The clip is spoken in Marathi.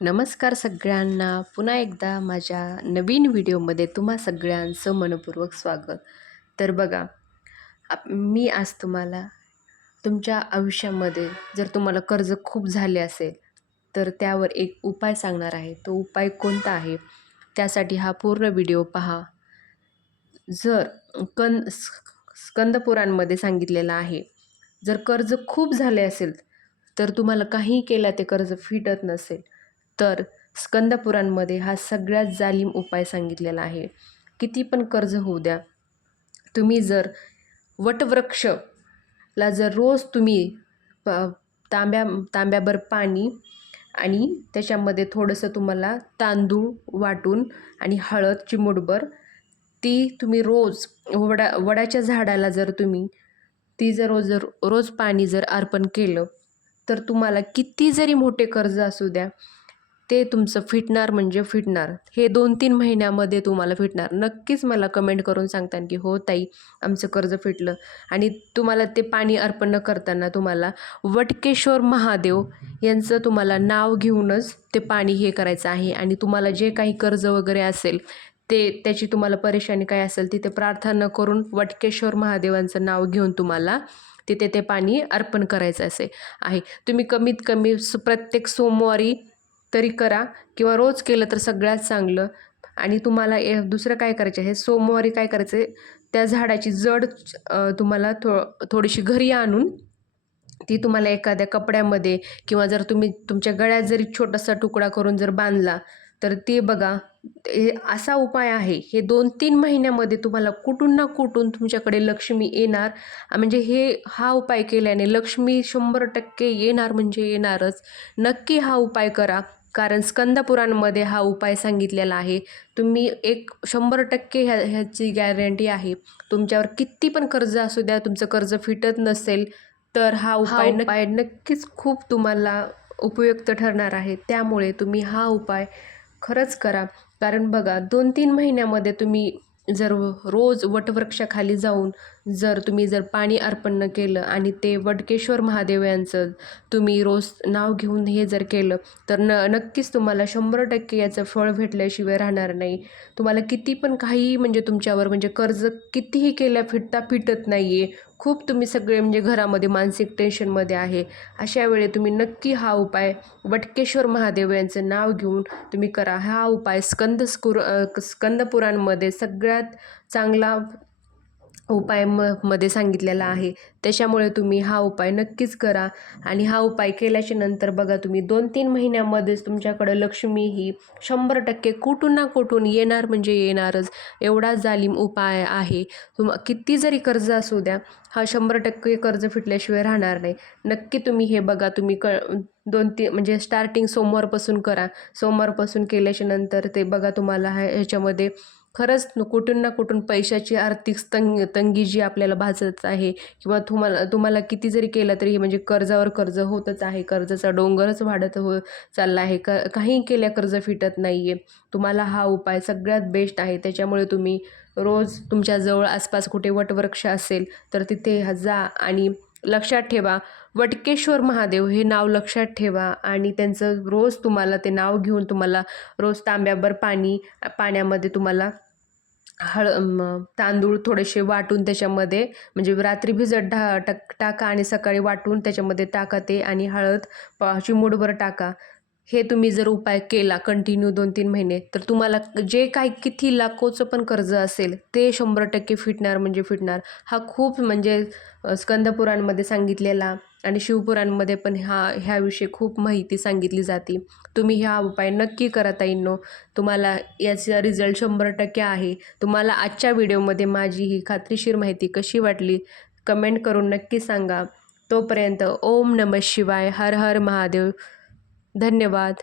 नमस्कार सगळ्यांना. पुन्हा एकदा माझ्या नवीन व्हिडिओमध्ये तुम्हा सगळ्यांचं मनपूर्वक स्वागत. तर बघा आप मी आज तुम्हाला तुमच्या आयुष्यामध्ये जर तुम्हाला कर्ज खूप झाले असेल तर त्यावर एक उपाय सांगणार आहे. तो उपाय कोणता आहे? त्यासाठी हा पूर्ण व्हिडिओ पहा. जर कन स्कंदपुराणमध्ये सांगितलेलं आहे जर कर्ज खूप झाले असेल तर तुम्हाला काही केला ते कर्ज फिटत नसेल तर स्कंदपुराणमध्ये हा सगळ्यात जालीम उपाय सांगितलेला आहे. किती पण कर्ज होऊ द्या. तुम्ही जर वटवृक्षला जर रोज तुम्ही प तांब्या तांब्याभर पाणी आणि त्याच्यामध्ये थोडंसं तुम्हाला तांदूळ वाटून आणि हळद चिमूटभर ती तुम्ही रोज वडा वडाच्या झाडाला जर तुम्ही ती जर रोज जर रोज पाणी जर अर्पण केलं तर तुम्हाला किती जरी मोठे कर्ज असू द्या ते तुमचं फिटणार म्हणजे फिटणार. हे दोन तीन महिन्यामध्ये तुम्हाला फिटणार. नक्कीच मला कमेंट करून सांगतान की हो ताई आमचं कर्ज फिटलं. आणि तुम्हाला ते पाणी अर्पण करताना तुम्हाला वटकेश्वर महादेव यांचं तुम्हाला नाव घेऊनच ते पाणी हे करायचं आहे. आणि तुम्हाला जे काही कर्ज वगैरे असेल ते त्याची तुम्हाला परेशानी काय असेल तिथे प्रार्थना करून वटकेश्वर महादेवांचं नाव घेऊन तुम्हाला तिथे ते पाणी अर्पण करायचं असे आहे. तुम्ही कमीत कमी प्रत्येक सोमवारी तरी करा किंवा रोज केलं तर सगळ्यात चांगलं. आणि तुम्हाला ए दुसरं काय करायचं आहे? सोमवारी काय करायचं आहे? त्या झाडाची जड तुम्हाला थो थोडीशी घरी आणून ती तुम्हाला एखाद्या कपड्यामध्ये किंवा जर तुम्ही तुमच्या गळ्यात जरी छोटासा तुकडा करून जर बांधला तर ते बघा हे असा उपाय आहे. हे दोन तीन महिन्यामध्ये तुम्हाला कुठून ना कुठून तुमच्याकडे लक्ष्मी येणार. म्हणजे हे हा उपाय केल्याने लक्ष्मी शंभर टक्के येणार म्हणजे येणारच. नक्की हा उपाय करा. कारण स्कंदपुराणमध्ये हा उपाय सांगितलेला आहे. तुम्ही एक शंभर टक्के ह्या ह्याची गॅरंटी आहे. तुमच्यावर किती पण कर्ज असू द्या तुमचं कर्ज फिटत नसेल तर हा उपाय उपाय नक्कीच खूप तुम्हाला उपयुक्त ठरणार आहे. त्यामुळे तुम्ही हा उपाय खरंच करा. कारण बघा दोन तीन महिन्यामध्ये तुम्ही जर रोज वटवृक्षाखाली जाऊन जर तुम्ही जर पाणी अर्पण न केलं आणि ते वटकेश्वर महादेव यांचं तुम्ही रोज नाव घेऊन हे जर केलं तर न नक्कीच तुम्हाला शंभर टक्के याचं फळ भेटल्याशिवाय राहणार नाही. तुम्हाला किती पण काही म्हणजे तुमच्यावर म्हणजे कर्ज कितीही केल्या फिटता फिटत नाही आहे खूप तुम्ही सगळे म्हणजे घरामध्ये मानसिक टेन्शनमध्ये आहे. अशा वेळी तुम्ही नक्की हा उपाय वटकेश्वर महादेव यांचं नाव घेऊन तुम्ही करा. हा उपाय स्कंद स्कुर स्कंदपुराणमध्ये सगळ्यात चांगला उपाय म मध्ये सांगितलेला आहे. त्याच्यामुळे तुम्ही हा उपाय नक्कीच करा. आणि हा उपाय केल्याच्यानंतर बघा तुम्ही दोन तीन महिन्यामध्येच तुमच्याकडं लक्ष्मी ही शंभर टक्के कुठून ना कुठून येणार म्हणजे येणारच. एवढा जालीम उपाय आहे. तुम किती जरी कर्ज असू द्या हा शंभर टक्के कर्ज फिटल्याशिवाय राहणार नाही. नक्की तुम्ही हे बघा तुम्ही क दोन तीन म्हणजे स्टार्टिंग सोमवारपासून करा. सोमवारपासून केल्याच्यानंतर ते बघा तुम्हाला ह्याच्यामध्ये खरंच कुठून ना कुठून पैशाची आर्थिक तंग तंगी जी आपल्याला भासत आहे किंवा तुम्हाला तुम्हाला किती जरी केलं तरी म्हणजे कर्जावर कर्ज होतच आहे. कर्जाचा डोंगरच वाढत हो चालला आहे. क काही केल्या कर्ज फिटत नाही आहे तुम्हाला हा उपाय सगळ्यात बेस्ट आहे. त्याच्यामुळे तुम्ही रोज तुमच्याजवळ आसपास कुठे वटवृक्ष असेल तर तिथे जा आणि लक्षात ठेवा. वटकेश्वर महादेव हे नाव लक्षात ठेवा आणि त्यांचं रोज तुम्हाला ते नाव घेऊन तुम्हाला रोज तांब्याभर पाणी पाण्यामध्ये तुम्हाला हळ तांदूळ थोडेसे वाटून त्याच्यामध्ये म्हणजे रात्री भिजत ढा टक टाका आणि सकाळी वाटून त्याच्यामध्ये टाका ते आणि हळद प चिमूटभर टाका. हे तुम्ही जर उपाय केला कंटिन्यू दोन तीन महिने तर तुम्हाला जे काही किती लाखोचं पण कर्ज असेल ते शंभर टक्के फिटणार म्हणजे फिटणार. हा खूप म्हणजे स्कंदपुराणमध्ये सांगितलेला आणि शिवपुराणमध्ये पण हा ह्याविषयी खूप माहिती सांगितली जाते. तुम्ही हा उपाय नक्की करा ताईंनो. तुम्हाला याचा रिझल्ट शंभर टक्के आहे. तुम्हाला आजच्या व्हिडिओमध्ये माझी ही खात्रीशीर माहिती कशी वाटली कमेंट करून नक्की सांगा. तोपर्यंत ओम नम शिवाय हर हर महादेव. धन्यवाद.